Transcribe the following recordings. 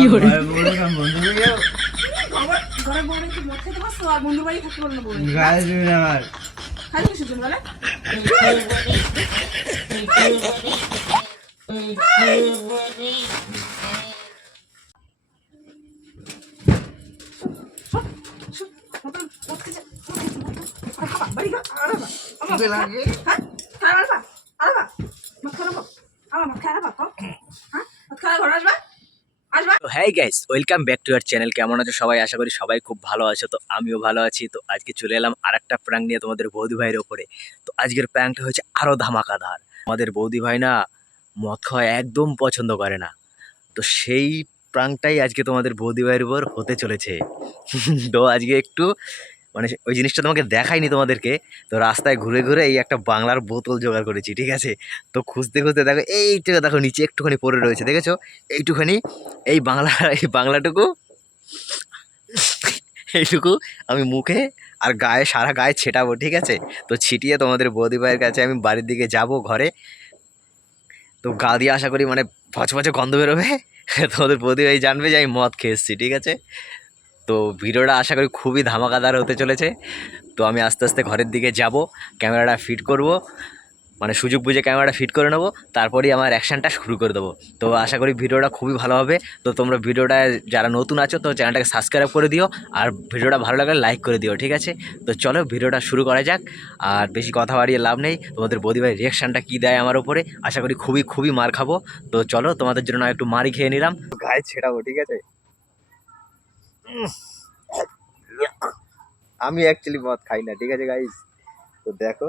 কি করে? দিবি না আমার খালি কিসের জন্য বলে মদ খেয়েছে, মদ খেয়েছে, মদ খেয়েছে। আর খাবা, বাড়ি খা, আর খাবা। আমার হ্যাঁ? খাও। হ্যাঁ? আর ঘরে আসবা? তো হ্যাঁ guys welcome back to your channel কেমন আছো সবাই? আশা করি সবাই খুব ভালো আছো। তো আমিও ভালো আছি। তো আজকে চলে এলাম আর একটা প্র্যাঙ্ক নিয়ে তোমাদের বৌদি ভাইয়ের ওপরে। তো আজকের প্র্যাঙ্কটা হচ্ছে আরও ধামাকাধার আমাদের বৌদি ভাই না মদ খাওয়া একদম পছন্দ করে না। তো সেই প্রাঙ্কটাই আজকে তোমাদের বৌদি ভাইয়ের উপর হতে চলেছে। তো আজকে একটু মানে ওই জিনিসটা তোমাকে দেখাইনি তোমাদেরকে। তো রাস্তায় ঘুরে ঘুরে এই একটা বাংলার বোতল জোগাড় করেছি, ঠিক আছে? তো খুঁজতে খুঁজতে দেখো এইটুকু দেখো নিচে একটুখানি পড়ে রয়েছে, দেখেছ? এইটুখানি এই বাংলা, এই বাংলাটুকু, এইটুকু আমি মুখে আর গায়ে, সারা গায়ে ছেটাবো, ঠিক আছে? তো ছিটিয়ে তোমাদের বৌদি ভাইয়ের কাছে আমি বাড়ির দিকে যাব ঘরে। তো গা দিয়ে আশা করি মানে ফচফচে গন্ধ বেরোবে। তোমাদের বৌদি ভাই জানবে যে আমি মদ খেয়ে এসেছি, ঠিক আছে? তো ভিডিওটা আশা করি খুবই ধামাকাদার হতে চলেছে। তো আমি আস্তে আস্তে ঘরের দিকে যাব, ক্যামেরাটা ফিট করব মানে সুযোগ বুঝে ক্যামেরাটা ফিট করে নেব, তারপরেই আমার অ্যাকশানটা শুরু করে দেবো। তো আশা করি ভিডিওটা খুবই ভালো হবে। তো তোমরা ভিডিওটা যারা নতুন আছো, তো চ্যানেলটাকে সাবস্ক্রাইব করে দিও, আর ভিডিওটা ভালো লাগলে লাইক করে দিও, ঠিক আছে? তো চলো ভিডিওটা শুরু করা যাক, আর বেশি কথা বাড়িয়ে লাভ নেই। তোমাদের বৌদি ভাই রিয়াকশানটা কী দেয় আমার উপরে? আশা করি খুবই খুবই মার খাব। তো চলো তোমাদের জন্য একটু মারি খেয়ে নিলাম। গায়ে ছেড়াবো, ঠিক আছে? আমি অ্যাকচুয়ালি মদ খাই না ঠিক আছে গাইস তো দেখো।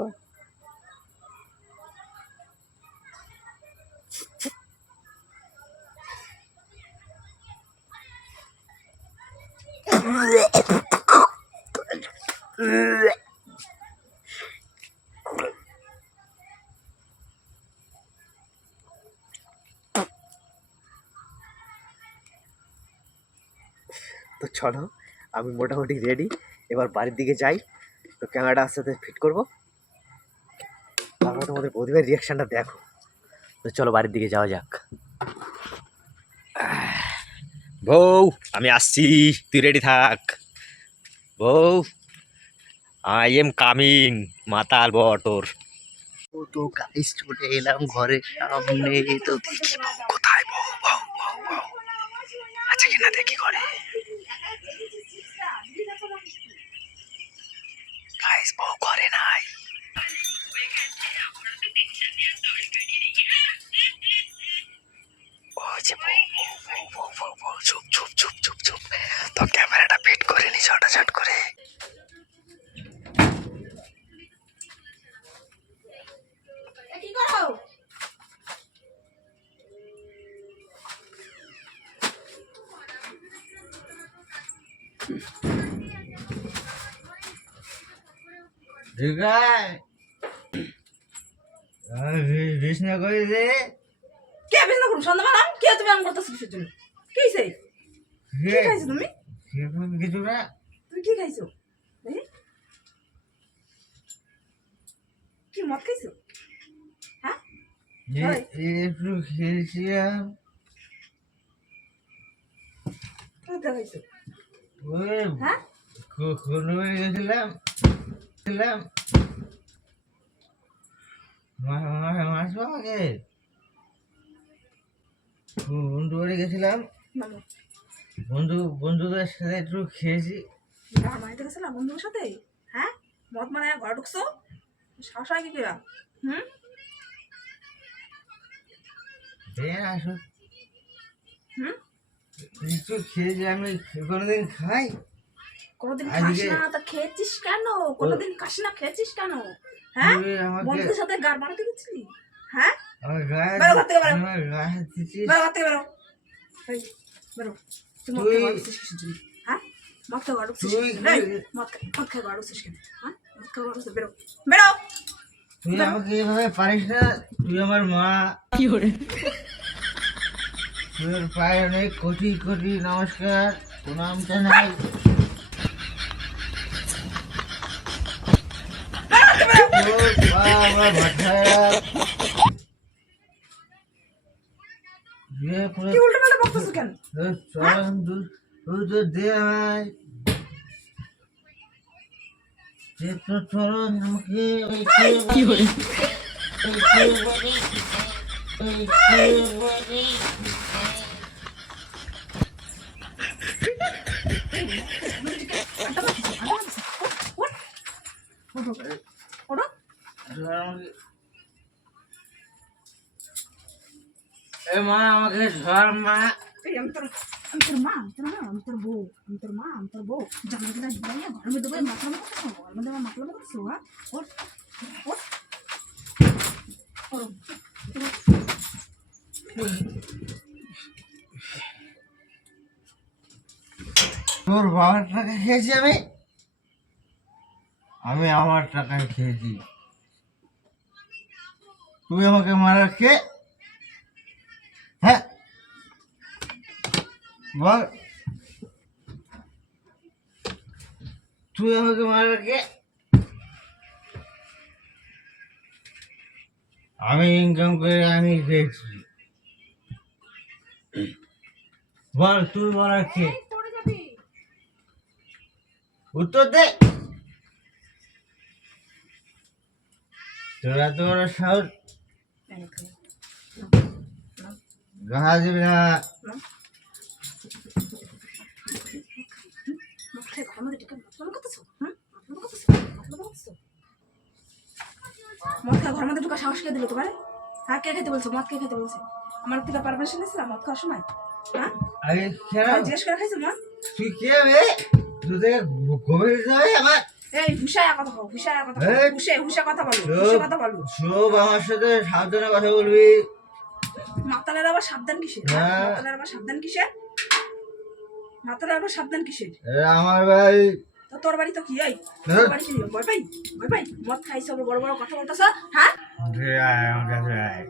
তো চলো, আমি মোটামুটি রেডি এবার বাড়ির দিকে যাই, তো ক্যামেরাটা আস্তে আস্তে ফিট করব। তারপরে তোমাদের প্রতিবার রিয়াকশানটা দেখো। তো চলো বাড়ির দিকে যাওয়া যাক। বউ, আমি আসছি, তুই রেডি থাক। বউ আই এম কামিং মাতাল ও তো গাইস চলে এলাম ঘরের সামনে, তো দেখি বউ কোথায়। বউ বউ বউ বউ। আচ্ছা কিনা দেখি ঘরে। গাইস বউ করে নাই ওই যে চুপ চুপ চুপ চুপ চুপ তো ক্যামেরাটা ফিট করে নি ছটাছট করে। বিষ্ণু করে দে কে বিজনেস করুন সন্ধ্যাবেলা কে তুমি এমন করতেছো কিসের জন্য? কি কি খাইছো তুমি? কিছু না। তুমি কি খাইছো? কি মদ খাইছো? হ্যাঁ? একটু খেয়েছিলাম। খাইছো? হ্যাঁ? কোনো গেছিলাম। গেছিলাম। মাছ পাওয়াকে বন্ধু বাড়ি গেছিলাম। বন্ধু বন্ধুদের সাথে একটু খেয়েছি। বাড়িতে গেছিলাম বন্ধুর সাথে? হ্যাঁ? মদ মানে ঘরে ঢুকছো? সাহস হয় কি কিরা হুম? আসো হুম? একটু খেয়েছি আমি কোনোদিন খাই? কোনোদিন খাস না তা খেয়েছিস কেন? কোনোদিন খাস না খেয়েছিস কেন? হ্যাঁ? তুই আমাকে বন্ধুদের সাথে গার বানাতে গেছিলি? হ্যাঁ? বেরো ঘর থেকে বেরো। আমার গায়ে দিচ্ছিস? বেরো ঘর থেকে বেরো। বেরো। তুই মদ খেয়ে ঘর ঢুকছিস জন্য? হ্যাঁ? মদ খেয়ে মদ মদ খেয়ে কেন? হ্যাঁ? মদ খেয়ে বেরো। বেরো! তুই আমাকে এভাবে পারিস না? তুই আমার মা। কি করে? তোর পায়ে অনেক কোটি কোটি নমস্কার প্রণাম জানাই মাথায় রাখ। দে করে কি উল্টো পাল্টা বকতেছো কেন এ, চল তুই তুই তো দে ভাই দে তো চল আমাকে ওই কি হরে চল আমাকে এ মা আমাকে মা এই আমি তোর আমি তোর মা আমি তোর মা আমি তোর বউ আমি তোর মা আমি তোর বউ জানা জানা জানা ঘরের মধ্যে বই মাতলাম করছ ঘরের মধ্যে আমার মাতলাম করছ হ্যাঁ ওর ওর ওর তোর বাবার টাকা খেয়েছি আমি আমি আমার টাকায় খেয়েছি। তুই আমাকে মারার কে? হ্যাঁ? বল। তুই আমাকে মারার কে? আমি ইনকাম করে আমি খেয়েছি। বল তুই মারার কে? উত্তর দে। তোরা গাহা দিবি না মদ খাওয়া ঘরের মধ্যে ঢুকা সাহস কে দিল তোমার? হ্যাঁ কে খেতে বলছো? মদ কে খেতে বলছে? আমার থেকে পারমিশন নিয়েছিলাম মদ খাওয়ার সময়? হ্যাঁ? জিজ্ঞেস করে খাইছো মদ? তুই কে বে তুই গভীর যাবে আমার এই হুশায় কথা বলো হুশায় কথা বলো। হুশে হুশে কথা বলো হুশে কথা বলো। সব আমার সাথে সাবধানে কথা বলবি। মাতালের আবার সাবধান কিসের? হ্যাঁ। মাতালের আবার সাবধান কিসের? মাতালের আবার সাবধান কিসের? আমার ভাই। তোর বাড়ি তো কি এই? হ্যাঁ। তোর বাড়ি কি ভয় পাই? ভয় পাই? মদ খাইছো বড় বড় কথা বলতেছ হ্যাঁ? তুই আয় আমার কাছে আয়।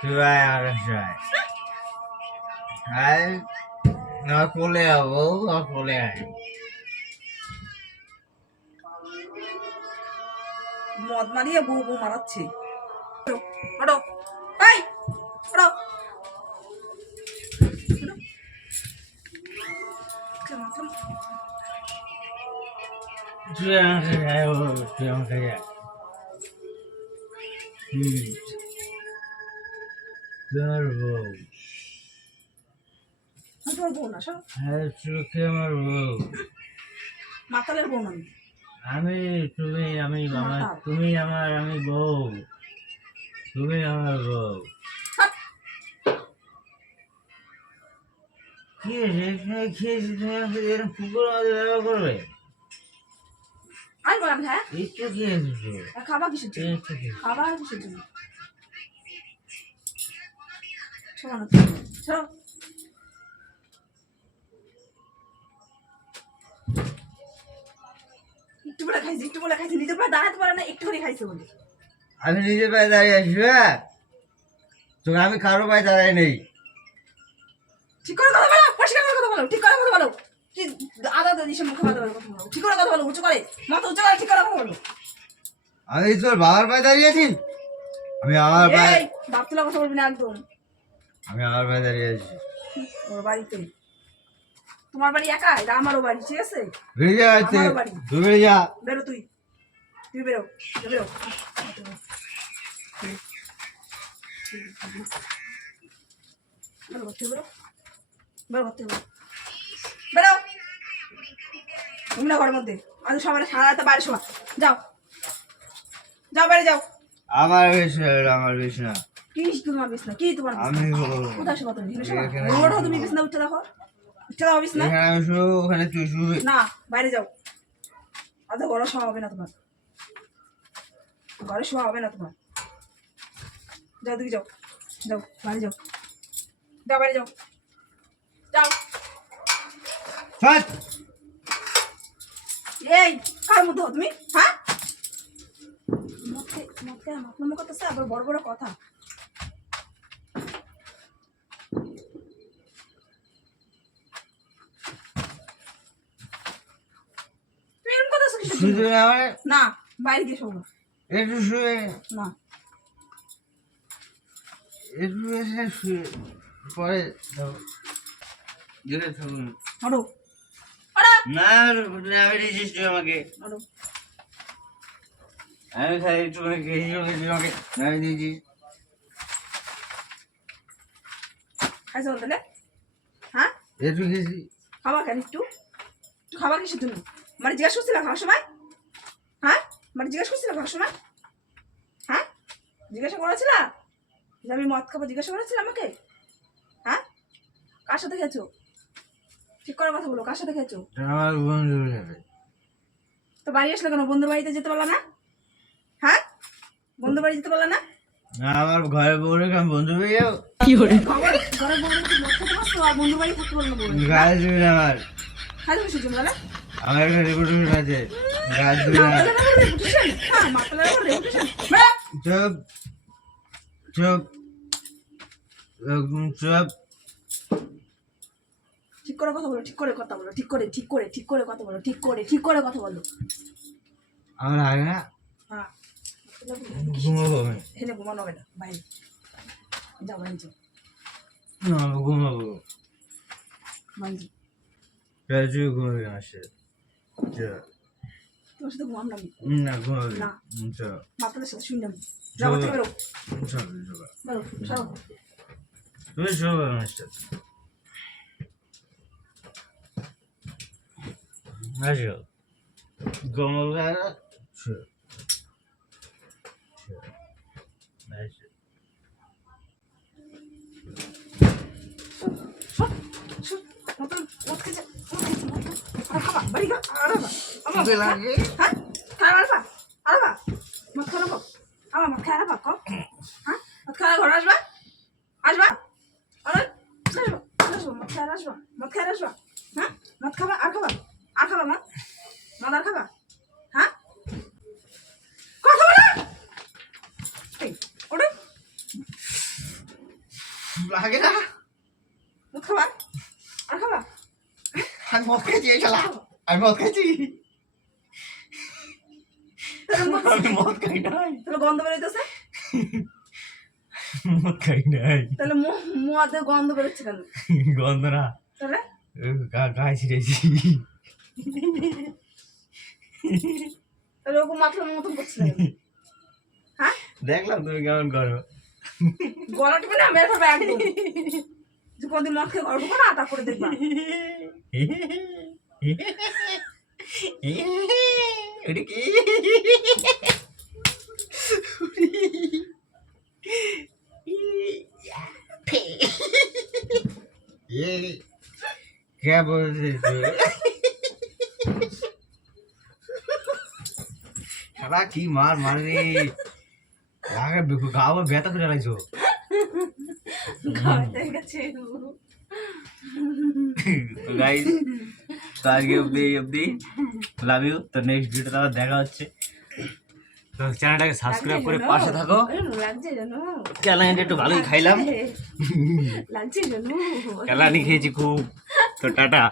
তুই আয় আমার কাছে আয়। আয়। আমার কোলে যাব কোলে আয়। মদ মারিয়ে বউ বউ মারাচ্ছে। ওটো এই ওটো আমার। বউ। না সব হ্যাঁ তুই আমার বউ? মাতালের বউ না আমি। তুমি আমি আমার তুমি আমার আমি বউ। তুমি আমার বউ। কি রে খেয়েছি তুমি আমাকে এরকম কুকুর মতো ব্যবহার করবে? আমি বললাম হ্যাঁ? একটু খেয়েছি আর খাবা কিসের জন্য? খেয়েছি কিসের জন্য? একটু বলে খাইছি একটু বলে খাইছি নিজের পায়ে দাঁড়াতে পারে না একটু করে খাইছে বলে। আমি নিজে পায়ে দাঁড়িয়ে হ্যাঁ তোকে আমি কারও পায়ে দাঁড়াই নেই। ঠিক করে কথা বলো পরিষ্কার করে কথা বলো ঠিক করে কথা বলো। কি আদা আদা দিশে মুখে কথা বলো ঠিক করে কথা বলো উঁচু করে মাথা উঁচু করে ঠিক করে কথা বলো। আমি তোর বাবার পায়ে দাঁড়িয়ে আছি? আমি আমার পায়ে বাপ তোলা কথা বলবি না একদম। আমি আমার পায়ে দাঁড়িয়ে আছি। ওর বাড়িতে। তোমার বাড়ি একা? এটা আমারও বাড়ি ঠিক আছে? বেরিয়ে যা হচ্ছে আমারও বাড়ি। তুই বেরিয়ে যা। বেরো তুই। তুই বেরো বেরো। বেরো ঘর থেকে বেরো। বেরো ঘর থেকে বেরো। বেরো। তুমি না ঘরের মধ্যে। আজ সবাই সারা রাতে বাইরে শোয়া। যাও। যাও বাইরে যাও। আমার আমার বিছনা কি তোমার বিছনা কি তোমার বিছনা? আমি কোথায় শোবা তুমি? এখানে শোবা? এখানে রোড তুমি বিছনা উঠে দেখো। বিছনা এখানে আমি ওখানে শুবি না বাইরে যাও। আজ ঘরে শোয়া হবে না তোমার। ঘরে শোয়া হবে না তোমার। যাও দিকে যাও। যাও বাইরে যাও। যাও বাইরে যাও। যাও। এই কার মধ্যে তুমি? হ্যাঁ? মদকে মদকে মাতলামো করতেছে আবার বড় বড় কথা তুই এরকম কথা শুনিস শুধু না বাইরে গিয়ে শোবো। একটু শুয়ে। না। একটু এসে শুয়ে। পরে হটো না আমি আমাকে। আমি একটু আমাকে আমি দিয়েছিস খাইছে নে? হ্যাঁ? একটু খেয়েছি। খাবার কেন একটু একটু। খাবার কিসের জন্য? মানে জিজ্ঞাসা করছিলাম খাওয়ার সময়? হ্যাঁ? মানে জিজ্ঞাসা করছিলাম খাওয়ার সময়? হ্যাঁ? জিজ্ঞাসা করেছিল? যে আমি মদ খাব জিজ্ঞাসা করেছিল আমাকে? হ্যাঁ? কার সাথে খেয়েছো? ঠিক করে কথা বলো কার সাথে খেয়েছো? আমার বন্ধু যাবে। তো বাড়ি আসলে কেন? বন্ধুর বাড়িতে যেতে পারল না? হ্যাঁ? বন্ধুর বাড়ি যেতে পারল না? আমার ঘরে বউরে আমি বন্ধু পেয়ে যাব ঘরে ঘরে বন্ধু মদ খেতে পারতো আর বন্ধুর বাড়ি থাকতে পারল না গায়ে আমার। জন্য বলে আমার রেপুটেশন আছে? বেড়া! চুপ। চুপ। চুপ। ঠিক করে কথা বলো ঠিক করে কথা বলো ঠিক করে ঠিক করে ঠিক করে কথা বলো ঠিক করে ঠিক করে কথা বলো। আমার আগে না হ্যাঁ। ঘুমাবো এখানে ঘুমানো হবে না বাইরে। যাও বাইরে যাও। না, ঘুমাবো। বাইরে যাও। ঘুমাবি চল। তোমার সাথে ঘুমাম না না ঘুমাবি। না। চল মাতালের সাথে শুনলাম যাও বাচ্চা বেরো। বেরো সরো তুই শোভ আমার আসো। সর মাতাল মদ খেয়েছে মদ খেয়েছে মদ খেয়েছে। আর খাবা বাড়ি খা আর খাবা আমার তোকে লাগে? হ্যাঁ খাই আর খাবা আর খাবা মদ খাওয়া খাও আমার মদ খাই আর খাবা কম হ্যাঁ মদ খাওয়া ঘরে আসবা আসবা আরে আসবা আসবা মদ খাই আর আসবা মদ খাই আর আসবা হ্যাঁ মদ খাবা আর খাবা আর খাবা মদ মদ আর খাবা হ্যাঁ কথা বলো এই ওটা লাগে না মদ খাবা আর খাবা আমি মদ খেয়েছি এই শালা আমি মদ খেয়েছি আমি মদ খাই নাই তাহলে গন্ধ বেরোইতেছে মদ খাই নাই তাহলে মুয়াতে গন্ধ বেরোচ্ছে কেন গন্ধ না তাহলে গায়ে ছিঁড়েছি তাহলে ওরকম মাথার মতন করছে হ্যাঁ দেখলাম তুমি কেমন করো গলা টিপে না মেরে ফেলবে একদম তুই কোনদিন মদ খেয়ে গল্প করো তারপরে দেখবা। সারা কি? মার মারে গাও বেতা করে লাগছো তো গাইস তো আজকে অব্দি এই অব্দি লাভ ইউ তো নেক্সট ভিডিওতে আবার দেখা হচ্ছে। তো চ্যানেলটাকে সাবস্ক্রাইব করে পাশে থাকো। চ্যানেলটা একটু ভালোই খাইলাম। কেলানি খেয়েছি খুব। তো টাটা।